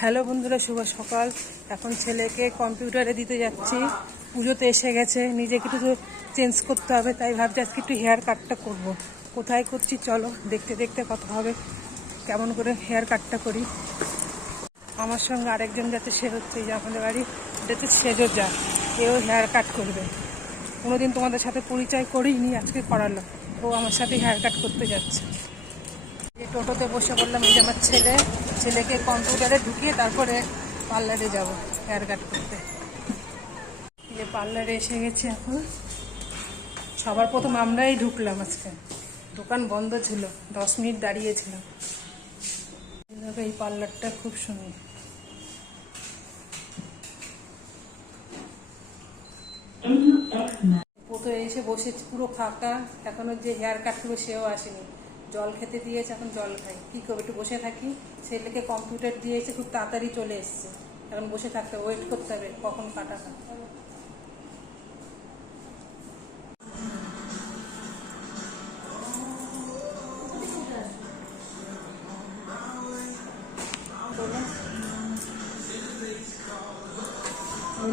Hello বন্ধুরা, শুভ সকাল। এখন ছেলেকে কম্পিউটারে দিতে যাচ্ছি। পুজোতে এসে গেছে। নিজেকে একটু চেঞ্জ করতে হবে, তাই ভাবছি আজকে একটু হেয়ার কাটটা করব। কোথায় করছি চলো, দেখতে দেখতে কথা হবে। কেমন করে হেয়ার কাটটা করি? আমার সঙ্গে আরেকজন যাতে সে হচ্ছে যে আমাদের বাড়ি যাতে সেজো যা এও হেয়ার কাট করবে। কোনোদিন তোমাদের সাথে পরিচয় করিনি, আজকে করালো। ও আমার সাথে হেয়ার কাট করতে যাচ্ছে। টোটোতে বসে বললাম, এই যে আমার ছেলে, ছেলেকে কম্পিউটারে ঢুকিয়ে তারপরে পার্লারে যাব হেয়ার কাট করতে। যে পার্লারে এসে গেছি এখন। সবার প্রথম আমরাই ঢুকলাম আজকে। দোকান বন্ধ ছিল, দশ মিনিট দাঁড়িয়েছিলাম। এই পার্লারটা খুব সুন্দর। প্রথমে এসে বসেছি, পুরো ফাঁকা। এখনও যে হেয়ার কাট করবে সেও আসেনি। জল খেতে দিয়েছে, এখন জল খাই। কি করব, একটু বসে থাকি। ছেলেকে কম্পিউটার দিয়েছে, খুব তাড়াতাড়ি চলে এসছে। এখন বসে থাকতে ওয়েট করতে হবে, কখন কাটা হয়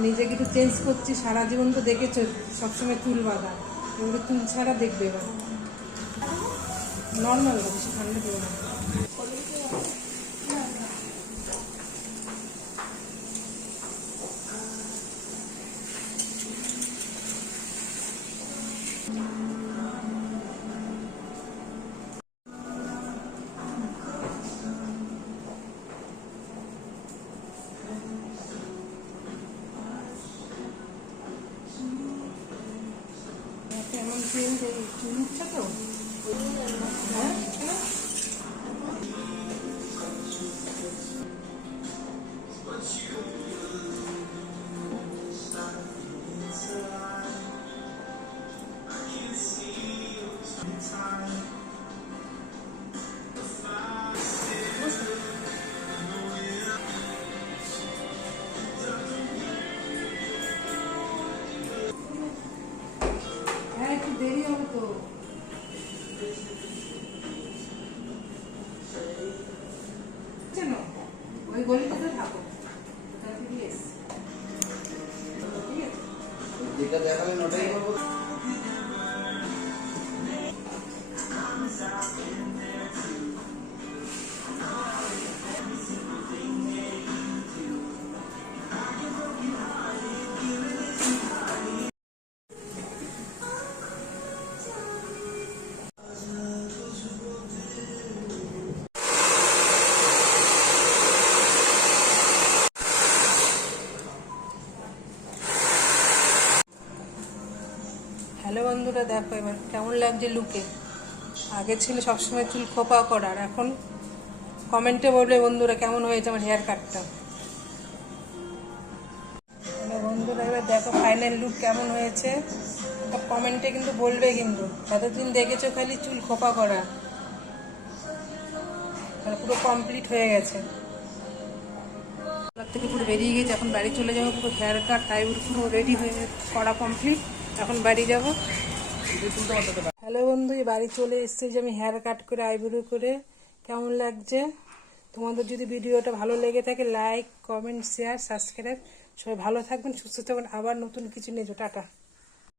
নিজেকে একটু চেঞ্জ করছি, সারা জীবন তো দেখেছ, সবসময় চুল বাঁধা। এগুলো চুল ছাড়া দেখবে এবার নর্মাল বেশি ঠান্ডা দেবো না হাতে এমন ক্রিম যে চুল উঠছে দেরি গলিতে তো ওই থাকো। ঠিক আছে যেটা দেখালেন ওটাই করব বন্ধুরা দেখো এবার কেমন লাগছে লুকে আগে ছিল সবসময় চুল খোপা করার এখন কমেন্টে বলবে বন্ধুরা কেমন হয়েছে আমার হেয়ার কাটটা বন্ধুরা এবার দেখো ফাইনাল লুক কেমন হয়েছে? কমেন্টে কিন্তু বলবে কিন্তু, এতদিন দেখেছ খালি চুল খোপা করা? পুরো কমপ্লিট হয়ে গেছে। থেকে পুরো বেরিয়ে গেছে, এখন বাড়ি চলে যাব, পুরো হেয়ার কাট টাইবুর পুরো রেডি হয়ে করা কমপ্লিট এখন বাড়ি যাব। হ্যালো বন্ধু এই বাড়ি চলে এসছে যে আমি হেয়ার কাট করে আইব্রো করে। কেমন লাগছে? তোমাদের যদি ভিডিওটা ভালো লেগে থাকে লাইক কমেন্ট শেয়ার সাবস্ক্রাইব সবাই ভালো থাকবেন, সুস্থ থাকবেন। আবার নতুন কিছু নেই টাটা।